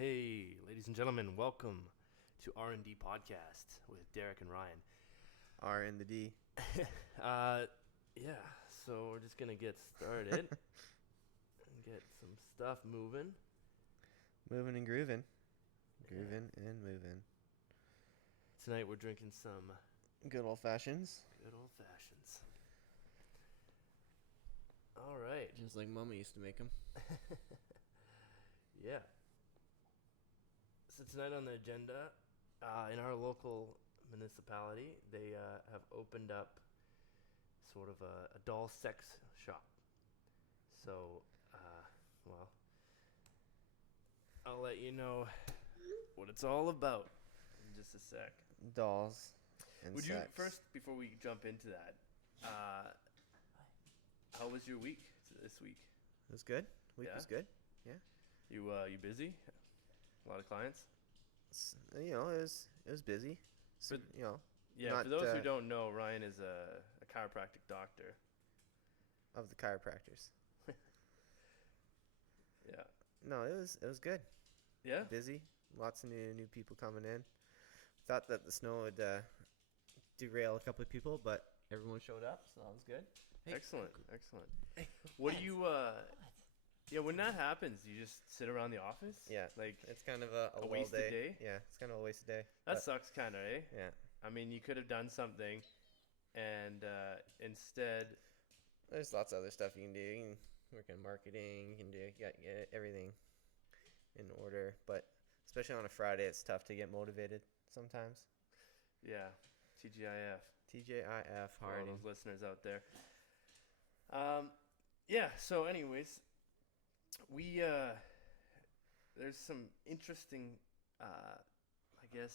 Hey, ladies and gentlemen, welcome to RnD podcast with Derek and Ryan. RnD. Yeah, so we're just gonna get started and get some stuff moving. Moving and grooving. Grooving and moving. Tonight we're drinking some Good old fashions. good old fashions. All right. Just like Mama used to make them. Yeah. So tonight on the agenda, in our local municipality, they have opened up sort of a doll sex shop. So, well, I'll let you know what it's all about in just a sec. Dolls and Would sex. you first, before we jump into that, how was your week this week? It was good. Week Yeah? was good. Yeah. You busy? A lot of clients? It was busy. So, Yeah, not, for those who don't know, Ryan is a chiropractic doctor. of the chiropractors. Yeah. No, it was good. Yeah? Busy. Lots of new people coming in. Thought that the snow would derail a couple of people, but everyone showed up, so that was good. Hey. Excellent. What do you, when that happens, you just sit around the office? Yeah. Like, It's kind of a lull wasted day? Yeah, it's kind of a wasted day. that but, sucks kind of, eh? Yeah. I mean, you could have done something, and instead, There's lots of other stuff you can do. You can work in marketing. You can get everything in order. But especially on a Friday, it's tough to get motivated sometimes. yeah, TGIF. TJIF, For all hard. those listeners out there. Yeah, so anyways, we, there's some interesting, I guess,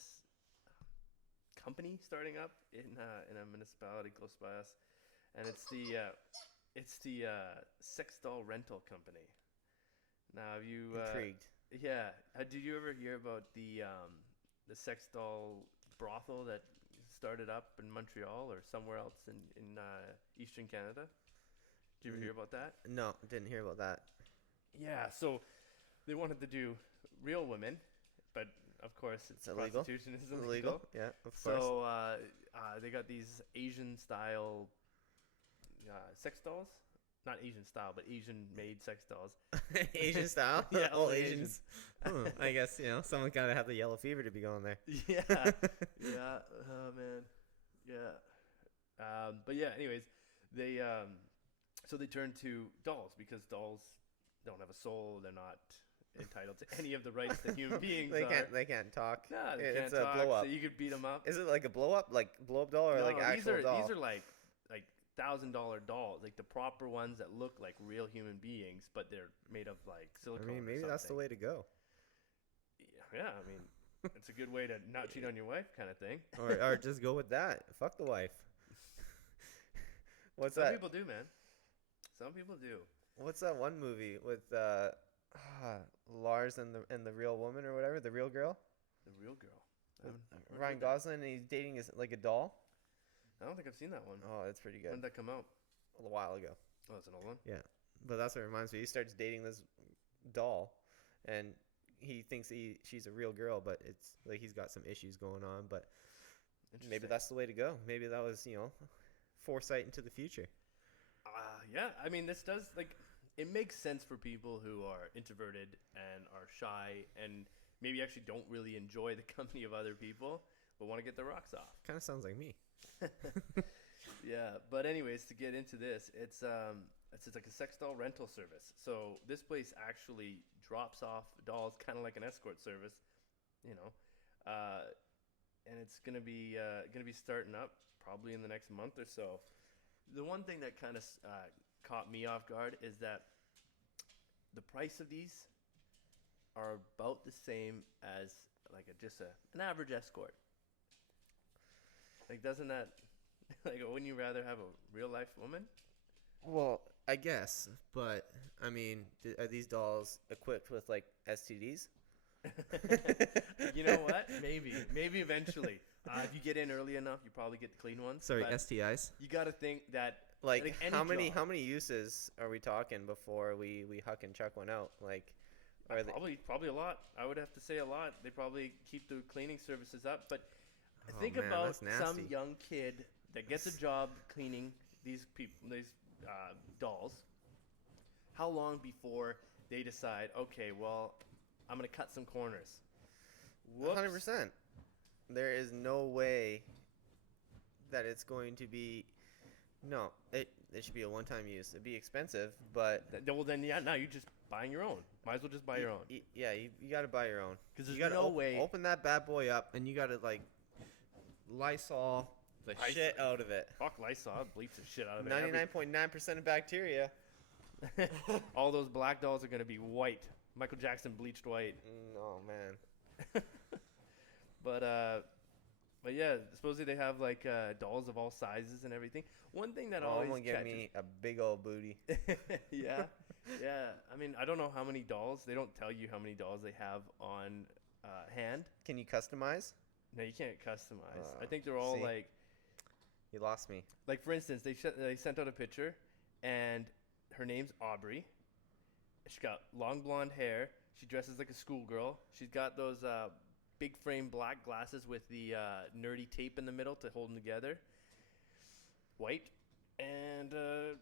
company starting up in a municipality close by us, and it's the sex doll rental company. Now, have you Intrigued. yeah, did you ever hear about the sex doll brothel that started up in Montreal or somewhere else in Eastern Canada? Did you ever hear about that? No, didn't hear about that. Yeah, so they wanted to do real women, but of course It's illegal. prostitution is illegal. Yeah, of course. So they got these Asian style sex dolls. Not Asian style, but Asian made sex dolls. Asian style. Yeah, all only Asians. I guess someone gotta have the yellow fever to be going there. Yeah, yeah, oh man, yeah. But yeah, anyways, they so they turned to dolls because dolls don't have a soul. They're not entitled to any of the rights that human beings are. They can't talk. Nah, they It's can't a talk, blow up. so you could beat them up. Is it like a blow up doll, or No, like actual doll? these are like $1,000 dolls, like the proper ones that look like real human beings, but they're made of like I silicone. mean, maybe that's the way to go. Yeah, I mean, it's a good way to not cheat on your wife, kind of thing. or just go with that. Fuck the wife. What's Some that? people do, man. Some people do. What's that one movie with Lars and the real woman or whatever, the real girl? The real girl. I haven't heard Ryan of that. Gosling, and he's dating like a doll. I don't think I've seen that one. Oh, that's pretty When good. did that come out? A while ago. Oh, it's an old one. Yeah, but that's what it reminds me. He starts dating this doll, and he thinks she's a real girl, but it's like he's got some issues going on. But maybe Interesting. that's the way to go. Maybe that was foresight into the future. Yeah, I mean, this does it makes sense for people who are introverted and are shy and maybe actually don't really enjoy the company of other people, but want to get their rocks off. Kind of sounds like me. Yeah, but anyways, to get into this, it's like a sex doll rental service. So this place actually drops off dolls, kind of like an escort service, and it's gonna be starting up probably in the next month or so. The one thing that kind of caught me off guard is that the price of these are about the same as like an average escort. Like, doesn't that wouldn't you rather have a real life woman? Well, I guess, but I mean, are these dolls equipped with like STDs? You know what? Maybe eventually. If you get in early enough, you probably get the clean ones. Sorry, but STIs. You got to think that Like any how many job- how many uses are we talking before we huck and chuck one out? Like Or they, Probably a lot. I would have to say a lot. They probably keep the cleaning services up, but oh think man, about that's some nasty. young kid that gets a job cleaning these dolls. How long before they decide, okay, well, I'm gonna cut some corners? Whoops. 100%. There is no way that it's going to be. No, it should be a one-time use. It'd be expensive, but Well, then yeah, now you're just buying your own. Might as well just buy your own. Yeah, you got to buy your own. Because You there's got to no way. open that bad boy up, and you got to like Lysol the shit out of it. Fuck Lysol, bleach the shit out of it. 99.9% of bacteria. All those black dolls are gonna be white. Michael Jackson bleached white. Oh man. But yeah, supposedly they have like dolls of all sizes and everything. One thing that always I'm gonna give catches me a big old booty. yeah, yeah. I mean, I don't know how many dolls. They don't tell you how many dolls they have on hand. Can you customize? No, you can't customize. I think they're all see? like You lost me. for instance, they sent out a picture, and her name's Aubrey. She's got long blonde hair. She dresses like a schoolgirl. She's got those big frame black glasses with the nerdy tape in the middle to hold them together. White. And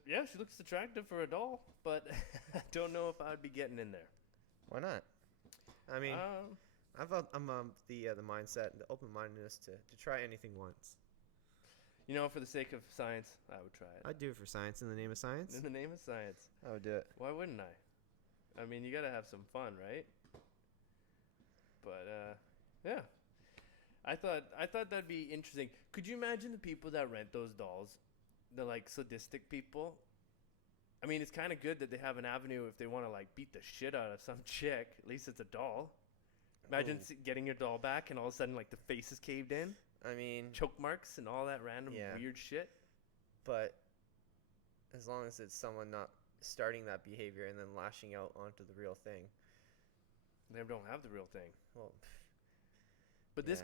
yeah, she looks attractive for a doll, but I don't know if I'd be getting in there. Why not? I mean, I'm the mindset, the open-mindedness to try anything once. You know, for the sake of science, I would try it. I'd do it for science, in the name of science. In the name of science. I would do it. Why wouldn't I? I mean, you gotta have some fun, right? But yeah, I thought that'd be interesting. Could you imagine the people that rent those dolls, the like sadistic people? I mean, it's kind of good that they have an avenue if they want to like beat the shit out of some chick. At least it's a doll. Imagine getting your doll back and all of a sudden like the face is caved in, I mean, choke marks and all that random weird shit. but as long as it's someone not starting that behavior and then lashing out onto the real thing. They don't have the real thing. Well, But yeah.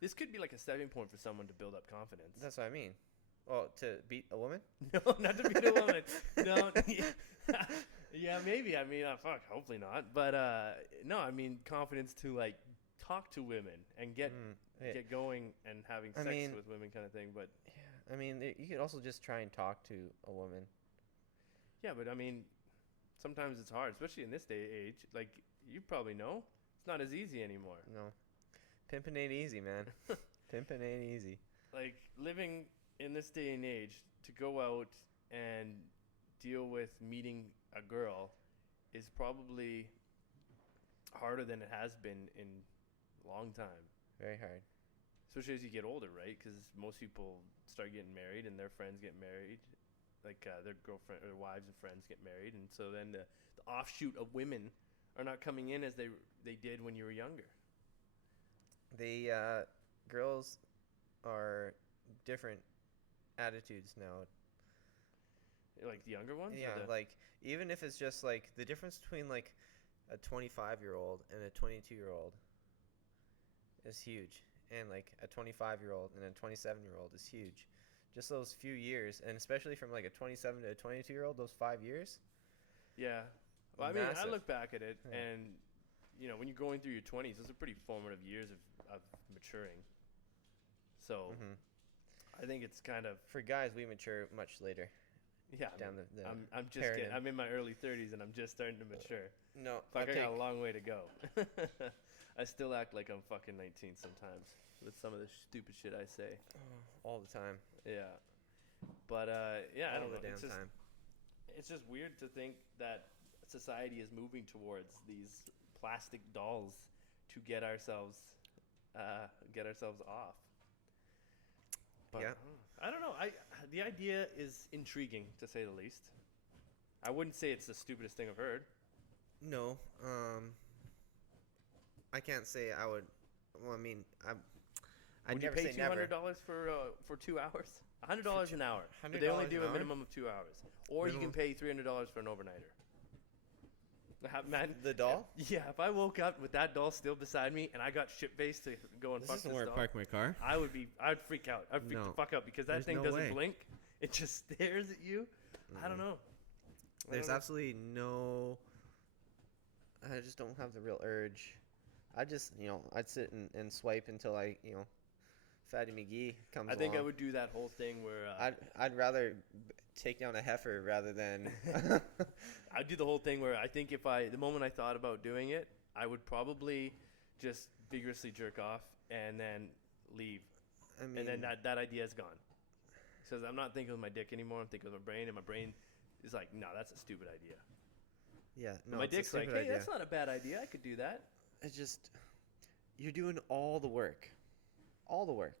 this could be like a stepping point for someone to build up confidence. That's what I mean. Well, to beat a woman? No, not to beat a woman. No. Yeah, maybe. I mean, fuck. Hopefully not. But no, I mean confidence to like talk to women and get going and having sex with women, kind of thing. But yeah, I mean, you could also just try and talk to a woman. yeah, but I mean, sometimes it's hard, especially in this day and age. Like you probably know, it's not as easy anymore. No, pimping ain't easy, man. Pimping ain't easy. Like living in this day and age, to go out and deal with meeting a girl is probably harder than it has been in a long time. Very hard. Especially as you get older, right? Because most people start getting married and their friends get married. Like their girlfriend or wives and friends get married. And so then the offshoot of women are not coming in as they did when you were younger. The girls are different attitudes now. Like the younger ones? Yeah, like even if it's just like the difference between like a 25-year-old and a 22-year-old is huge, and like a 25-year-old and a 27-year-old is huge. Just those few years, and especially from like a 27 to a 22-year-old, those 5 years. Yeah. Well, I mean, I Massive. look back at it, and you know, when you're going through your 20s, those are pretty formative years of maturing. So I think it's kind of For guys, we mature much later. yeah. Down the I'm just paradigm. I'm in my early 30s, and I'm just starting to mature. No, Fuck, I got a long way to go. I still act like I'm fucking 19 sometimes with some of the stupid shit I say. all the time. Yeah. But yeah, I All don't know. the damn time. It's just weird to think that society is moving towards these plastic dolls to get ourselves off. But, Yeah. I don't know. The idea is intriguing, to say the least. I wouldn't say it's the stupidest thing I've heard. No, I can't say I would. Well, I mean, I'd Would you never pay say never. $200 for 2 hours? $100 an hour. But $100 they only do an a hour? minimum of 2 hours. Or you can pay $300 for an overnighter. Man, The doll? Yeah, if I woke up with that doll still beside me and I got shit-faced to go and fuck this doll, my car. I'd freak out. I'd freak No. the fuck out because that There's thing no doesn't way. blink. It just stares at you. I don't know. There's absolutely no. I just don't have the real urge. I just, I'd sit and swipe until Fatty McGee comes I think along. I would do that whole thing where I'd rather take down a heifer rather than. I'd do the whole thing where I think the moment I thought about doing it, I would probably just vigorously jerk off and then leave. I mean, And then that idea is gone. Because I'm not thinking with my dick anymore. I'm thinking with my brain, and my brain is like, no, that's a stupid idea. yeah, And no, my it's a dick's like, stupid hey, idea. that's not a bad idea. I could do that. It's just, you're doing all the work. All the work.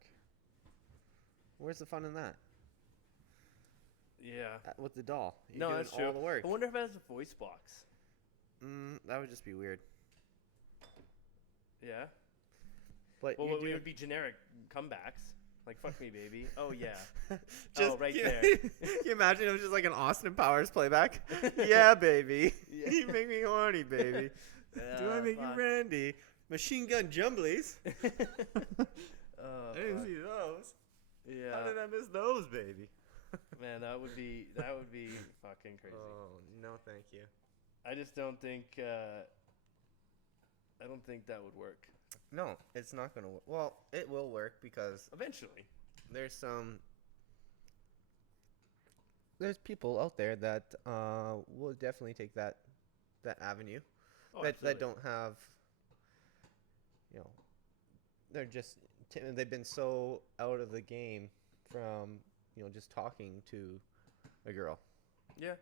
Where's the fun in that? Yeah. With the doll. You're No, doing that's true. all the work. I wonder if it has a voice box. That would just be weird. Yeah. But Well, it would be generic comebacks. Like, fuck me, baby. Oh, yeah. just, right can there. Can you imagine it was just like an Austin Powers playback? Yeah, baby. Yeah. You make me horny, baby. Do I make fuck. you randy? Machine gun jumblies. Oh, I didn't fuck. see those. Yeah. How did I miss those, baby? Man, that would be fucking crazy. Oh, no, thank you. I just don't think that would work. No, it's not going to work. Well, it will work because Eventually. there's people out there that will definitely take that avenue. Oh, that absolutely. don't have, they're just they've been so out of the game from just talking to a girl. Yeah.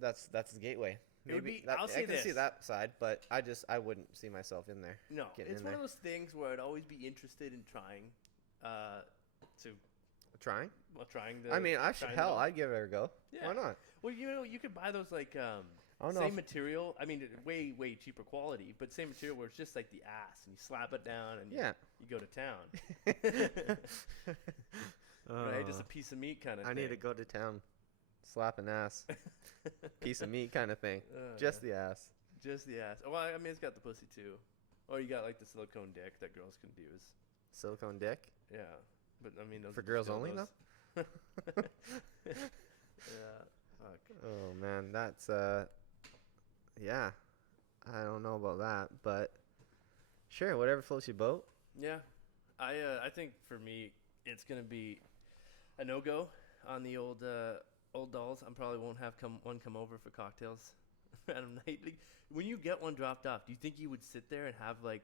That's the gateway. It would Maybe be- I'll say I can see this. that side, but I wouldn't see myself in there. No, Getting it's in one there. of those things where I'd always be interested in trying to Trying? trying the I mean, trying I'd give it a go. Yeah. Why not? Well, you could buy those like I don't know same if- material. I mean, way cheaper quality, but same material where it's just like the ass, and you slap it down, and Yeah. you go to town. Right, just a Uh, piece of meat kind of. I thing. need to go to town, slap an ass, piece of meat kind of thing. Just the ass. Just the ass. Well, I mean, it's got the pussy too. Or you got like the silicone dick that girls can use. Silicone dick Yeah, but I mean, those for are girls just only dildos. though. Yeah. Fuck. Oh man, that's yeah. I don't know about that, but sure, whatever floats your boat. Yeah, I think for me it's gonna be a no go on the old dolls. I probably won't have one come over for cocktails random night. Like, when you get one dropped off, do you think you would sit there and have like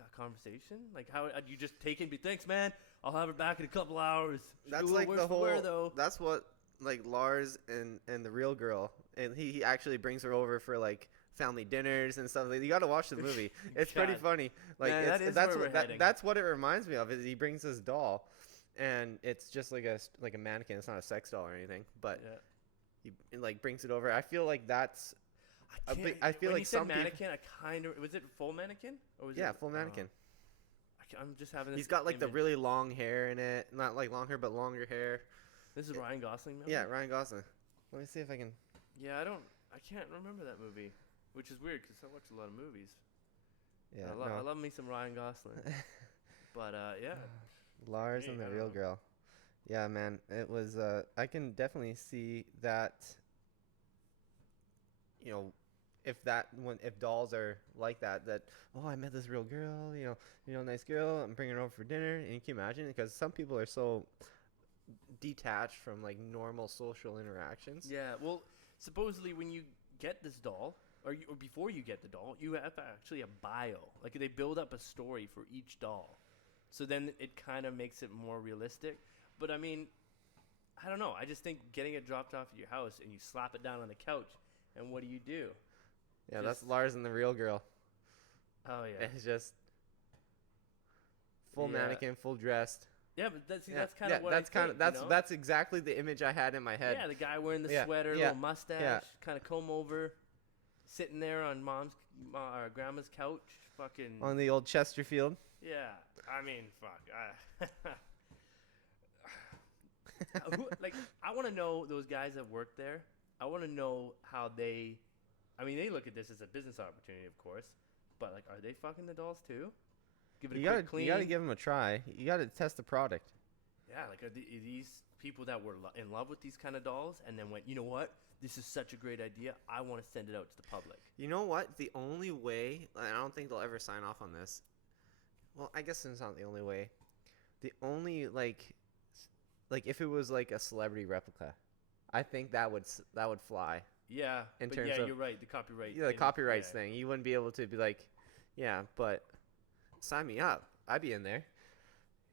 a conversation? Like, how do you just take it and be, thanks, man, I'll have her back in a couple hours. She's That's a little like worse the for whole. wear, though. That's what like Lars and the real girl, and he actually brings her over for like family dinners and stuff. Like, you got to watch the movie. It's pretty God. funny. Like Man, it's, that is that's where what we're heading. that's what it reminds me of. Is he brings this doll, and it's just like a mannequin. It's not a sex doll or anything, but Yeah. he like brings it over. I feel like that's. I Can't- feel when like you said some people- mannequin, I kind of was it full mannequin or was Yeah, it full mannequin. I'm just having. This He's got like the image. really long hair in it. Not like long hair, but longer hair. This is Ryan Gosling. Movie? Yeah, Ryan Gosling. Let me see if I can. Yeah, I can't remember that movie, which is weird because I watch a lot of movies. Yeah, I no. love me some Ryan Gosling. But yeah, Lars Me, and I the don't real know. girl. Yeah, man. It was. I can definitely see that. If dolls are like that, oh, I met this real girl. Nice girl. I'm bringing her over for dinner. And you can imagine, because some people are so detached from like normal social interactions. yeah. Well, supposedly when you get this doll, or before you get the doll, you have actually a bio. Like, they build up a story for each doll, so then it kind of makes it more realistic. But I mean, I don't know. I just think getting it dropped off at your house and you slap it down on the couch, and what do you do? Yeah, Just- that's Lars and the real girl. Oh yeah. It's just full Yeah. mannequin, full dressed. Yeah, but that's Yeah, that's kind yeah, of what that's I think, kind of you know? that's exactly the image I had in my head. Yeah, the guy wearing the Yeah, sweater, yeah, little mustache, kind of comb over, sitting there on mom's or grandma's couch, fucking. On the old Chesterfield. Yeah, I mean, fuck. I want to know those guys that work there. I want to know how they. I mean, they look at this as a business opportunity, of course, but like, are they fucking the dolls too? Give it a You quick clean. gotta give them a try. You gotta test the product. Yeah, like are these people that were in love with these kind of dolls and then went, you know what? This is such a great idea. I want to send it out to the public. You know what? The only way, and I don't think they'll ever sign off on this. Well, I guess it's not the only way. The only like if it was like a celebrity replica, I think that would fly. Yeah, In but terms yeah, of you're right. The copyright. the copyrights yeah. thing, you wouldn't be able to be like, yeah, but sign me up. I'd be in there.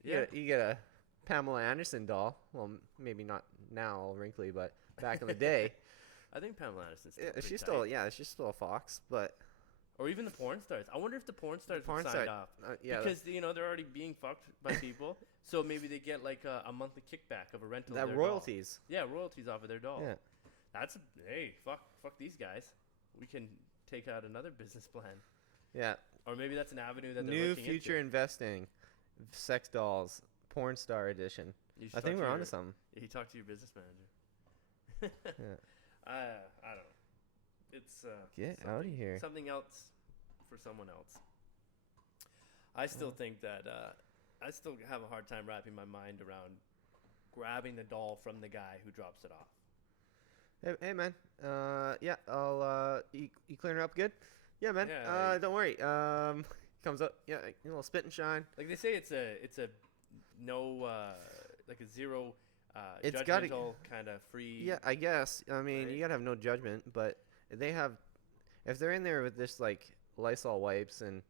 Yeah. You get a Pamela Anderson doll. Well, maybe not now, all wrinkly, but back in the day. I think Pamela Anderson's still Yeah, pretty she's tight. still she's still a fox, but Or even the porn stars. I wonder if the porn stars porn would sign star- off. yeah, Because, they're already being fucked by people. So maybe they get like a monthly kickback of a rental that of their doll. royalties. Yeah, royalties off of their doll. Yeah. Hey, fuck these guys. We can take out another business plan. Yeah. Or maybe that's an avenue that they're New looking future into. investing, sex dolls, porn star edition. You should I think talk we're to onto your- something. You talk to your business manager. Yeah. I don't know. It's Get out of here. Something else for someone else. I still think that I still have a hard time wrapping my mind around grabbing the doll from the guy who drops it off. Hey man. Yeah. I'll. You clearing her up good? Yeah, man. Yeah, Don't worry. Comes up. Yeah. A little spit and shine. Like they say, it's a no like a zero It's gotta- judgmental kind of free. Yeah, I guess. I mean, Right. you gotta have no judgment, but if they're in there with this like Lysol wipes and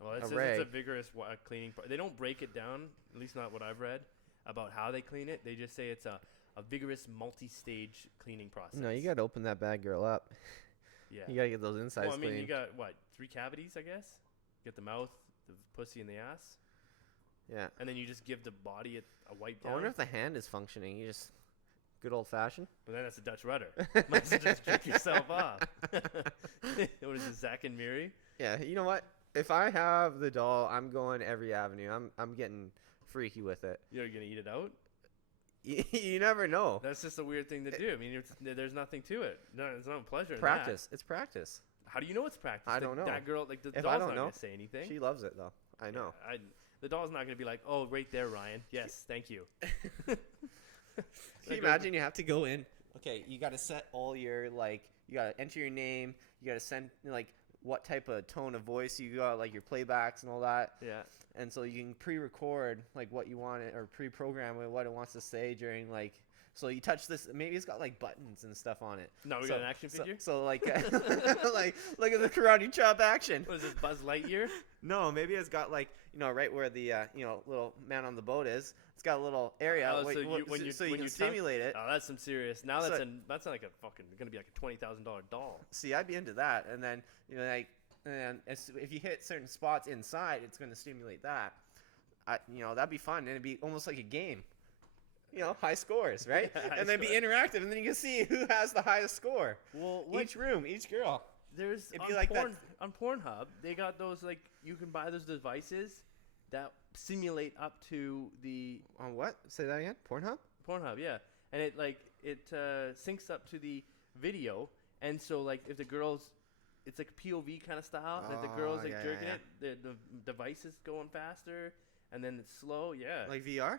Well, it says array. it's a vigorous cleaning. They don't break it down, at least not what I've read, about how they clean it. They just say it's a vigorous multi-stage cleaning process. no, you gotta open that bad girl up. Yeah. You gotta get those insides Well, I mean, clean. you got what, 3 cavities, I guess. You get the mouth, the pussy, and the ass, Yeah. and then you just give the body a wipe I down. wonder if the hand is functioning. You just good old fashioned. But then that's a Dutch rudder. Might as well just jerk yourself off. What is it, Zach and Miri? Yeah. You know what? If I have the doll, I'm going every avenue. I'm getting freaky with it. You're gonna eat it out? You never know. That's just a weird thing to do. I mean, there's nothing to it. No, there's no pleasure in Practice. It's practice. that. How do you know it's practice? I don't know. That girl, like the If doll's I don't not know, gonna say anything. She loves it though. I know. Yeah, the doll's not gonna be like, "Oh, right there, Ryan. Yes, thank you." Can you imagine you have to go in? Okay, you got to set all your you got to enter your name. You got to send what type of tone of voice you got, like your playbacks and all that. Yeah. And so you can pre-record what you want it or pre-program what it wants to say during So you touch this. Maybe it's got buttons and stuff on it. No, we got an action figure. So look at the karate chop action. What is this, Buzz Lightyear? No, maybe it's got right where the little man on the boat is. It's got a little area Oh, so you can stimulate it. Oh, that's some serious. Now So- that's like a fucking gonna be like a $20,000 doll. See, I'd be into that, and then if you hit certain spots inside, it's going to stimulate that. That'd be fun, and it'd be almost like a game. High scores, right? Yeah, high and then be scores. interactive, and then you can see who has the highest score. Well, Each room, each girl. there's It'd on, be like that. on Pornhub, they got those you can buy those devices that simulate up to the On what? Say that again. Pornhub? Pornhub, yeah, and it syncs up to the video, and so if the girls, it's like POV kind of style, and if the girls Oh, yeah, jerking yeah. it, the device is going faster, and then it's slow, yeah, Like VR?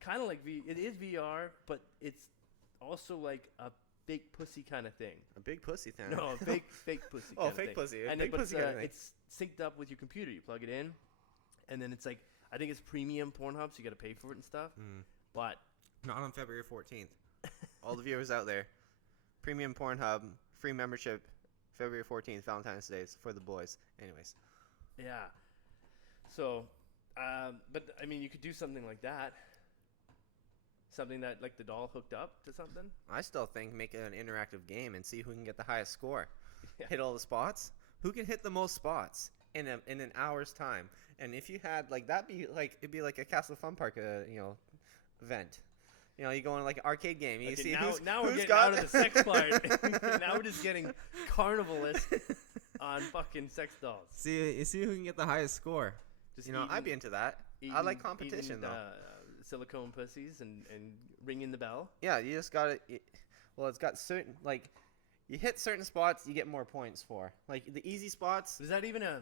kind of it is VR, but it's also like a fake pussy kind of thing. A big pussy thing. No, a fake pussy. Oh, kinda fake thing. pussy. A And big but pussy kinda thing. it's synced up with your computer. You plug it in, and then it's I think it's premium Pornhub, so you got to pay for it and stuff. But Not on February 14th. All the viewers out there. Premium Pornhub, free membership, February 14th, Valentine's Day. It's for the boys. Anyways. yeah, so but I mean, you could do something like that. Something that the doll hooked up to something. I still think make it an interactive game and see who can get the highest score. Yeah. Hit all the spots. Who can hit the most spots in an hour's time? And if you had it'd be like a Castle Fun Park event. You go in an arcade game. You Okay, see now who's we're getting got out of the sex part. Now we're just getting carnivalist on fucking sex dolls. you see who can get the highest score. Just I'd be into that. I like competition eating, though. Silicone pussies and ringing the bell. Yeah, you just got to. Well, it's got certain you hit certain spots, you get more points for. The easy spots. Is that even a?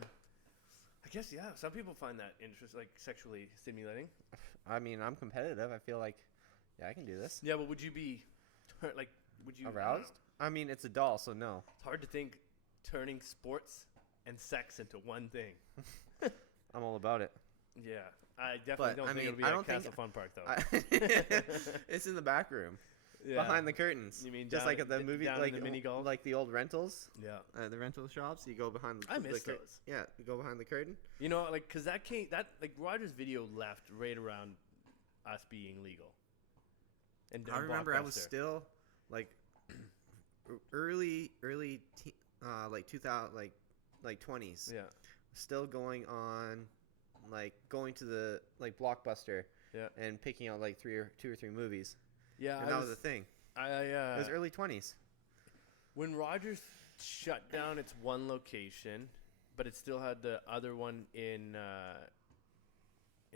I guess yeah. Some people find that like sexually stimulating. I mean, I'm competitive. I feel like, yeah, I can do this. Yeah, but would you be like? Would you Aroused? I mean, it's a doll, so no. It's hard to think turning sports and sex into one thing. I'm all about it. Yeah, I definitely don't think it'll be at Castle Fun Park though. It's in the back room, Yeah. behind the curtains. You mean just down like at the movie, down in like the mini golf? like the old rentals, Yeah. the rental shops. You go behind the. I miss the those. Yeah, you go behind the curtain. You know, like, cause that like Roger's video left right around us being legal. And I remember I was Blockbuster. still like early like 2000 like 20s. Yeah. Still going on, like going to the like Blockbuster. Yeah. And picking out like two or three movies. Yeah. And that was the thing. It was early 20s. When Rogers shut down its one location, but it still had the other one in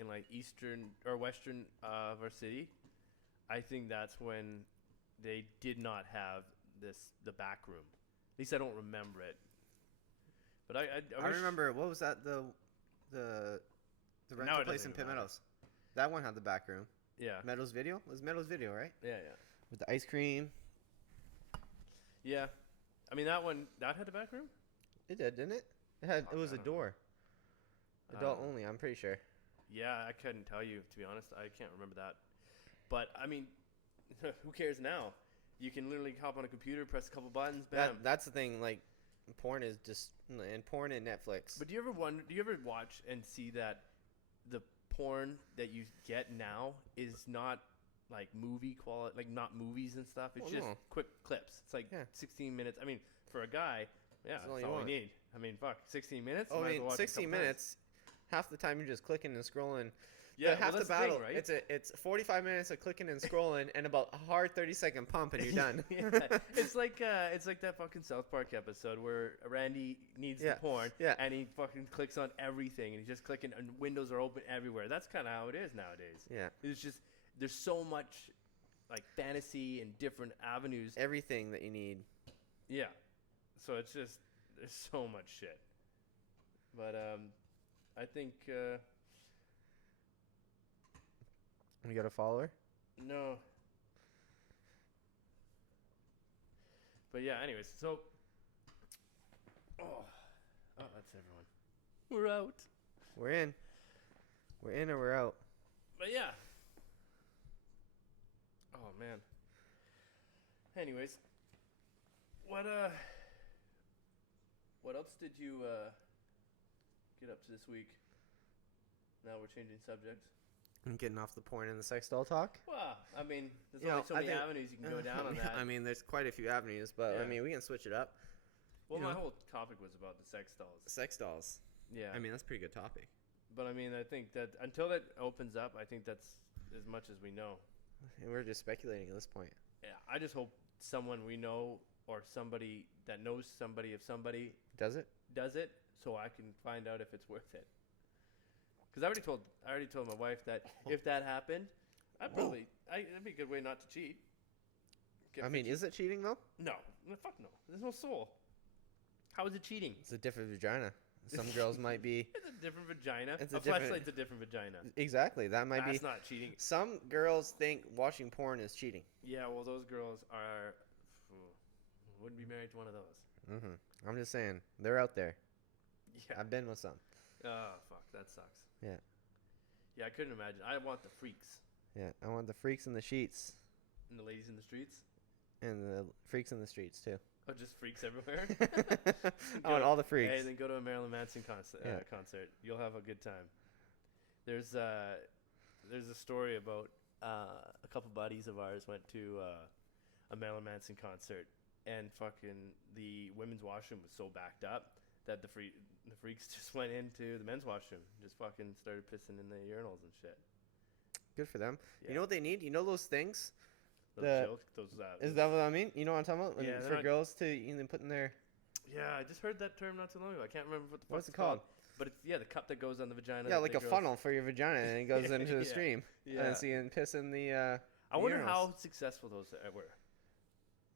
like eastern or western of our city, I think that's when they did not have the back room. At least I don't remember it. But I remember, what was that, the rental place in Pitt Meadows. That one had the back room. Yeah. Meadows Video? It was Meadows Video, right? Yeah. With the ice cream. Yeah. I mean, that had a back room? It did, didn't it? It was a door. Adult only, I'm pretty sure. Yeah, I couldn't tell you, to be honest. I can't remember that. But, I mean, who cares now? You can literally hop on a computer, press a couple buttons, bam. That's the thing, like, porn is just, and porn and Netflix. But do you ever watch and see that the porn that you get now is not like movie quality, like not movies and stuff? It's just quick clips. It's like 16 minutes. I mean, for a guy, that's all we need. I mean, fuck, 16 minutes? Oh, I mean, 16 minutes, half the time you're just clicking and scrolling. Yeah, half the battle, thing, right? It's 45 minutes of clicking and scrolling and about a hard 30-second pump and you're done. It's like that fucking South Park episode where RnD needs the porn and he fucking clicks on everything and he's just clicking and windows are open everywhere. That's kind of how it is nowadays. Yeah. It's just there's so much like fantasy and different avenues. Everything that you need. Yeah. So it's just there's so much shit. But I think You got a follower? No. But yeah, anyways, so that's everyone. We're out. We're in. We're in or we're out. But yeah. Oh man. Anyways, what else did you get up to this week? Now we're changing subjects. I'm getting off the porn and the sex doll talk. Well, I mean, there's only so many avenues you can go down on that. I mean, there's quite a few avenues, but I mean, we can switch it up. Well, my whole topic was about the sex dolls. Sex dolls. Yeah. I mean, that's a pretty good topic. But I mean, I think that until that opens up, I think that's as much as we know. And we're just speculating at this point. Yeah, I just hope someone we know or somebody that knows somebody of somebody does it, so I can find out if it's worth it. Because I already told my wife that if that happened, that'd be a good way not to cheat. I mean, is it cheating though? No, fuck no. There's no soul. How is it cheating? It's a different vagina. Some girls might be. It's a different vagina. A fleshlight's a different vagina. Exactly. That might be. That's not cheating. Some girls think watching porn is cheating. Yeah, well, those girls wouldn't be married to one of those. Mm-hmm. I'm just saying, they're out there. Yeah. I've been with some. Oh, fuck. That sucks. Yeah. Yeah, I couldn't imagine. I want the freaks. Yeah, I want the freaks in the sheets. And the ladies in the streets? And the freaks in the streets, too. Oh, just freaks everywhere? I want all the freaks. Hey, then go to a Marilyn Manson concert. You'll have a good time. There's a story about a couple buddies of ours went to a Marilyn Manson concert, and fucking the women's washroom was so backed up that the freaks just went into the men's washroom, just fucking started pissing in the urinals and shit. Good for them. Yeah. You know what they need? You know those things? Is that what I mean? You know what I'm talking about? Yeah, for girls to put in their... Yeah, I just heard that term not too long ago. I can't remember what the fuck What's it called? But it's the cup that goes on the vagina. Yeah, like a funnel for your vagina, and it goes into the stream. Yeah. And so you can piss in the I wonder urinals. how successful those were.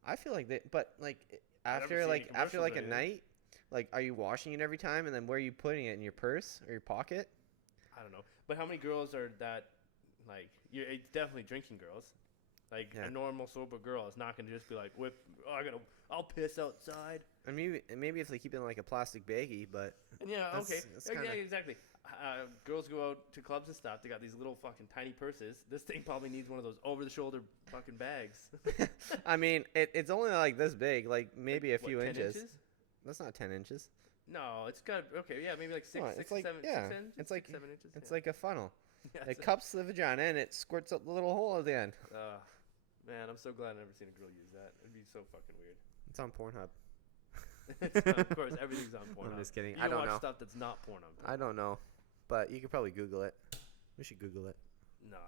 I feel like they... But, like, after a night... Like, are you washing it every time, and then where are you putting it, in your purse or your pocket? I don't know. But how many girls are that? Like, it's definitely drinking girls. Like Yeah. a normal sober girl is not gonna just be like, "Whip, I'll piss outside." And maybe if they keep it in like a plastic baggie, but And yeah, that's, okay, that's yeah, kinda, exactly. Girls go out to clubs and stuff. They got these little fucking tiny purses. This thing probably needs one of those over-the-shoulder fucking bags. I mean, it's only like this big, like maybe a What, few 10 inches. That's not 10 inches. No, it's got okay, yeah, maybe like No, six, it's like 7, yeah, 6 inches, it's like 7 inches. it's Yeah. like a funnel. Yeah, It cups the vagina and it squirts up the little hole at the end. Man, I'm so glad I've never seen a girl use that. It'd be so fucking weird. It's on Pornhub. Of course, everything's on Pornhub. I'm just kidding. You I can don't watch know. stuff that's not Pornhub. I don't know, but you could probably Google it. We should Google it. Nah,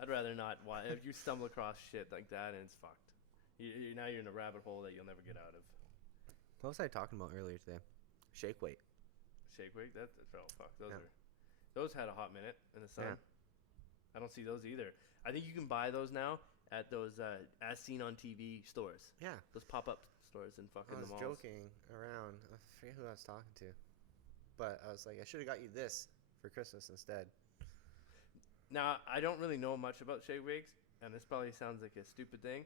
I'd rather not. Why? If you stumble across shit like that, and it's fucked. Now you're in a rabbit hole that you'll never get out of. What was I talking about earlier today? Shake weight. Shake weight. That's oh fuck. Yeah. Those had a hot minute in the sun. Yeah. I don't see those either. I think you can buy those now at those as seen on TV stores. Yeah. Those pop-up stores in fucking I the was malls. joking around. I forget who I was talking to, but I was like, I should have got you this for Christmas instead. Now I don't really know much about shake weights, and this probably sounds like a stupid thing,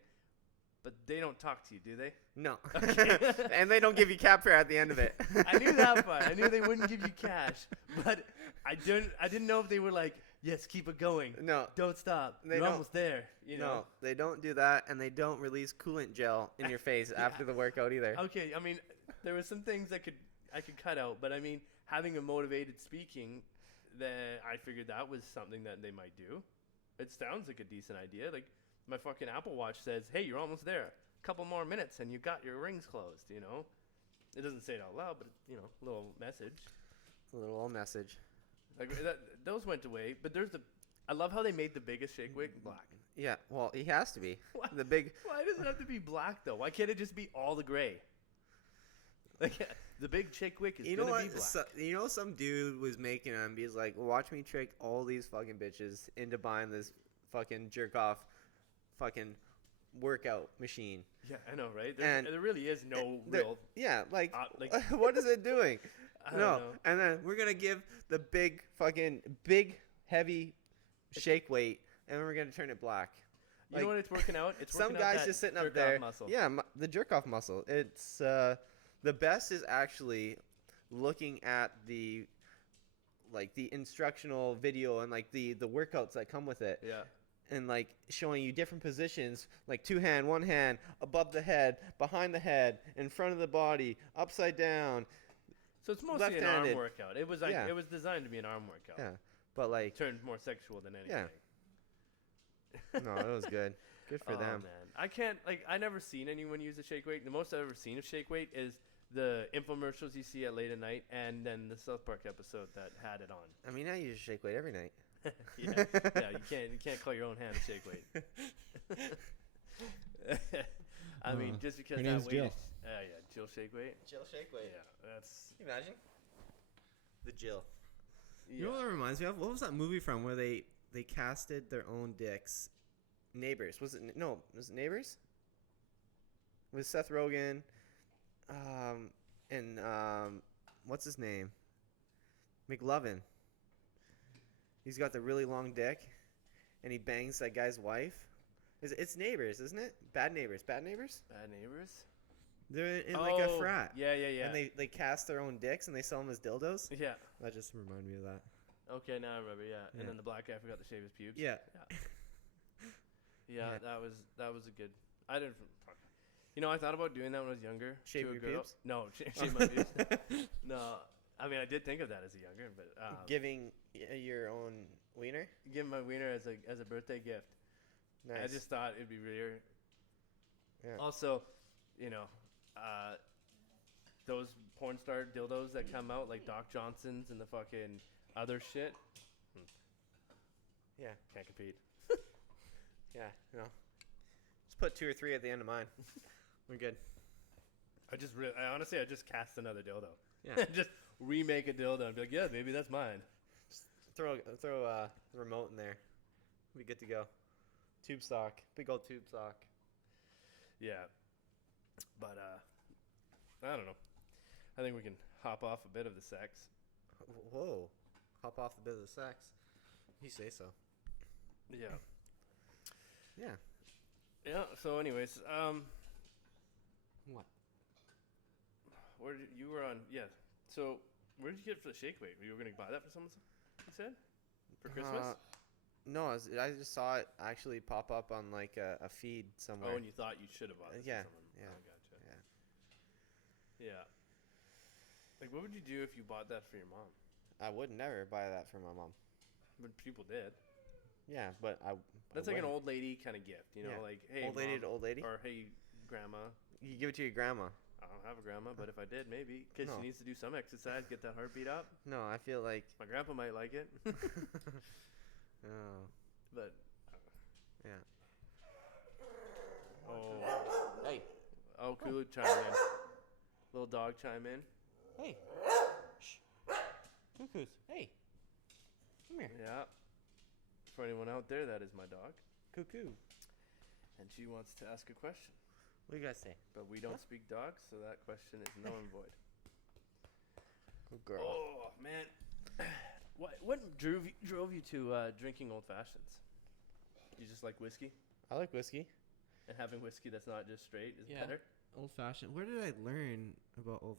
but they don't talk to you, do they? No. Okay. And they don't give you cap fare at the end of it. I knew that part. I knew they wouldn't give you cash, but I didn't know if they were like, yes, keep it going. No. Don't stop. They You're don't- almost there. You know. No, they don't do that, and they don't release coolant gel in your face after the workout either. Okay, I mean, there were some things I could cut out, but I mean, having a motivated speaking, then I figured that was something that they might do. It sounds like a decent idea. Like my fucking Apple Watch says, "Hey, you're almost there. A couple more minutes, and you got your rings closed." You know, it doesn't say it out loud, but you know, little message. A little old message. Like those went away, but I love how they made the biggest shake weight black. Yeah, well, he has to be. Why? The big. Why does it have to be black though? Why can't it just be all the gray? Like the big chick wick is You know gonna be what? black. Some dude was making them. He's like, watch me trick all these fucking bitches into buying this fucking jerk off fucking workout machine. Yeah, I know, right? And there really is no real. Yeah, like, like what is it doing? I don't No, know. and then we're gonna give the big heavy shake weight, and we're gonna turn it black. You know what it's working out? It's Some working out guys that just sitting up jerk-off there. muscle. Yeah, the jerk off muscle. It's the best is actually looking at the instructional video and like the workouts that come with it. Yeah. And like showing you different positions, like two hand, one hand, above the head, behind the head, in front of the body, upside down. So it's mostly an arm Left-handed. workout. It was like Yeah. it was designed to be an arm workout. Yeah, but like, Turned more sexual than anything. no, it was good. Good for Oh them. man, I can't I never seen anyone use a shake weight. The most I've ever seen of shake weight is the infomercials you see at late at night, and then the South Park episode that had it on. I mean, I use shake weight every night. Yeah, you can't call your own hand a shake weight. I mean, just because Her that name's weight Jill. is, yeah, Jill shake weight. Jill shake weight. Yeah, that's Can you imagine? The Jill. yeah. You know what that reminds me of? What was that movie from where they casted their own dicks? Neighbors. Was it Neighbors? With Seth Rogen, and what's his name? McLovin. He's got the really long dick, and he bangs that guy's wife. It's Neighbors, isn't it? Bad Neighbors. Bad Neighbors. Bad neighbors. They're in like a frat. Yeah. And they cast their own dicks and they sell them as dildos. Yeah. That just reminded me of that. Okay, now I remember. Yeah. Yeah. And then the black guy forgot to shave his pubes. Yeah. Yeah, Yeah. that was a good. I didn't. Fuck. You know, I thought about doing that when I was younger. Shave to a your girl. pubes? No, shave my pubes. No, I mean I did think of that as a younger, but Giving your own wiener. give my wiener as a birthday gift. Nice. I just thought it'd be weird. Yeah. Also, you know, those porn star dildos that come out like Doc Johnson's and the fucking other shit. Yeah. Can't compete. Yeah. You know. Just put 2 or 3 at the end of mine. We're good. I honestly just cast another dildo. Yeah. Just remake a dildo and be like, yeah, maybe that's mine. Throw a remote in there. We'll be good to go. Tube sock. Big old tube sock. Yeah. But I don't know. I think we can hop off a bit of the sex. Whoa. Hop off a bit of the sex. You say so. Yeah. Yeah. Yeah. So, anyways, What? where did, you were on? Yeah. So, where did you get for the shake weight? You were gonna buy that for someone? You said for Christmas? No, I just saw it actually pop up on like a feed somewhere. Oh, and you thought you should have bought it Yeah, for someone? yeah, Oh, gotcha. yeah. Yeah. Like, what would you do if you bought that for your mom? I would never buy that for my mom. But people did. Yeah, but That's like an old lady kind of gift, you know, Yeah. like, hey, old lady Mom, to old lady. or hey, grandma. You give it to your grandma. I don't have a grandma, but if I did, maybe because No. she needs to do some exercise, get that heartbeat up. No, I feel like. My grandpa might like it, Oh. but Yeah. oh, Hey. oh, Kulu chime in. Little dog chime in. Hey. Shh. Cuckoos. Hey. Come here. Yeah. For anyone out there, that is my dog, Cuckoo. and she wants to ask a question, What do you guys say? but we don't speak dogs, so that question is null and void. Good girl. Oh man, what drove you to drinking old fashions? You just like whiskey, I like whiskey. and having whiskey that's not just straight is Yeah. better. Old fashioned. Where did I learn about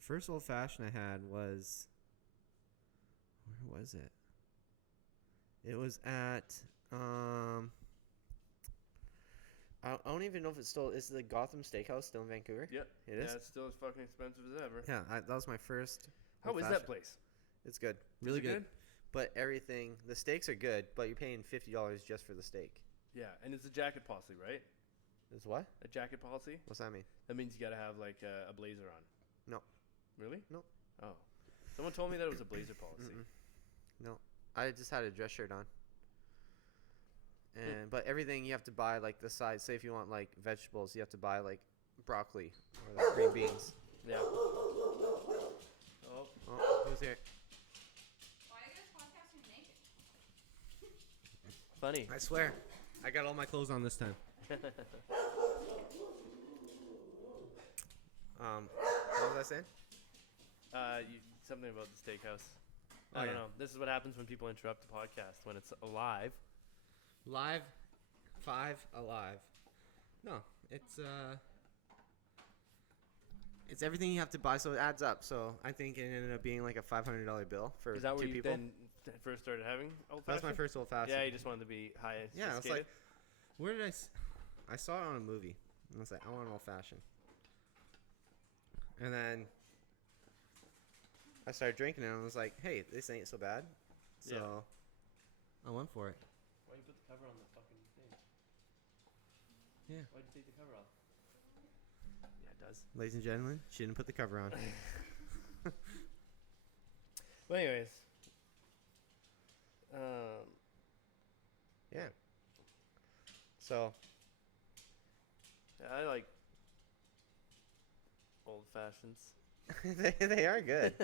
first old fashioned I had was. Where was it? It was at I don't even know if it's still is the Gotham Steakhouse still in Vancouver? Yep. It is. Yeah, it's still as fucking expensive as ever. Yeah, that was my first. How is that old-fashioned. place? It's good, Is really it good. But everything, the steaks are good, but you're paying $50 just for the steak. Yeah, and it's a jacket policy, right? Is what? A jacket policy? What's that mean? That means you gotta have like a blazer on. No. Really? No. Oh. Someone told me that it was a blazer policy. No, I just had a dress shirt on. And but everything you have to buy like the size. Say if you want like vegetables, you have to buy like broccoli or like green beans. Yeah. Oh. Oh, who's here? Why are you guys podcasting naked? Funny. I swear, I got all my clothes on this time. What was I saying? Something about the steakhouse. Oh, I don't yeah. know. This is what happens when people interrupt the podcast when it's alive. Live, 5 alive. No, it's everything you have to buy, so it adds up. So I think it ended up being like a $500 bill for Is that where 2 you people. then first started having old That's fashioned? my first old fashioned. Yeah, you just wanted to be high and Yeah, it's sophisticated. like, where did I saw it on a movie. And I was like, I want an old fashioned. And then I started drinking it and I was like, hey, this ain't so bad. So Yeah. I went for it. Why you put the cover on the fucking thing? Yeah. Why'd you take the cover off? Yeah, it does. Ladies and gentlemen, she didn't put the cover on. But anyways, Yeah. So yeah, I like old fashions. they are good.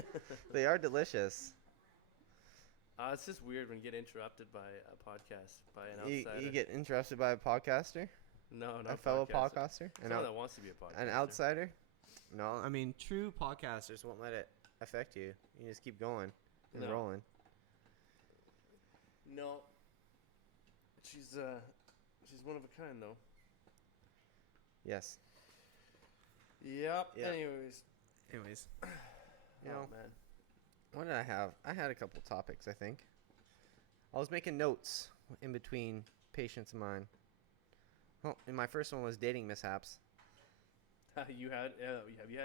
They are delicious. It's just weird when you get interrupted by a podcast by an outsider. You get interested by a podcaster? no, not A fellow podcaster. podcaster? Someone that wants to be a podcaster. An outsider? No, I mean true podcasters won't let it affect you. You just keep going and No. rolling. No. She's one of a kind though. Yes. Yep. Yeah. Anyways, You know, man. what did I have? I had a couple topics, I think. I was making notes in between patients of mine. Well, and my first one was dating mishaps. Have you had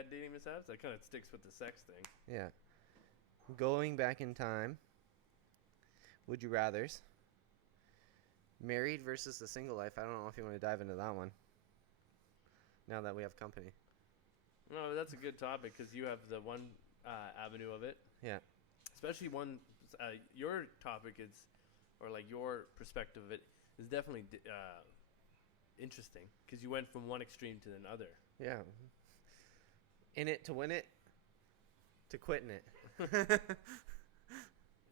dating mishaps? That kind of sticks with the sex thing. Yeah. Going back in time. Would you rathers? Married versus the single life. I don't know if you want to dive into that one. Now that we have company. No, that's a good topic because you have the one avenue of it. Yeah. Especially one, your topic is, or like your perspective of it is definitely interesting because you went from one extreme to another. Yeah. In it to win it, to quitting it.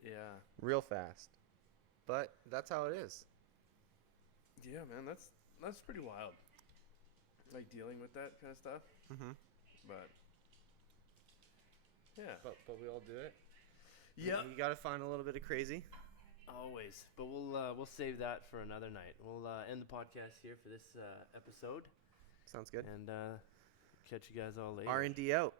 Yeah. Real fast. But that's how it is. Yeah, man, that's pretty wild. Like dealing with that kind of stuff. Mm-hmm. But Yeah. But we all do it. Yeah. You gotta find a little bit of crazy. Always. But we'll save that for another night. We'll end the podcast here for this episode. Sounds good. And catch you guys all later. RnD out.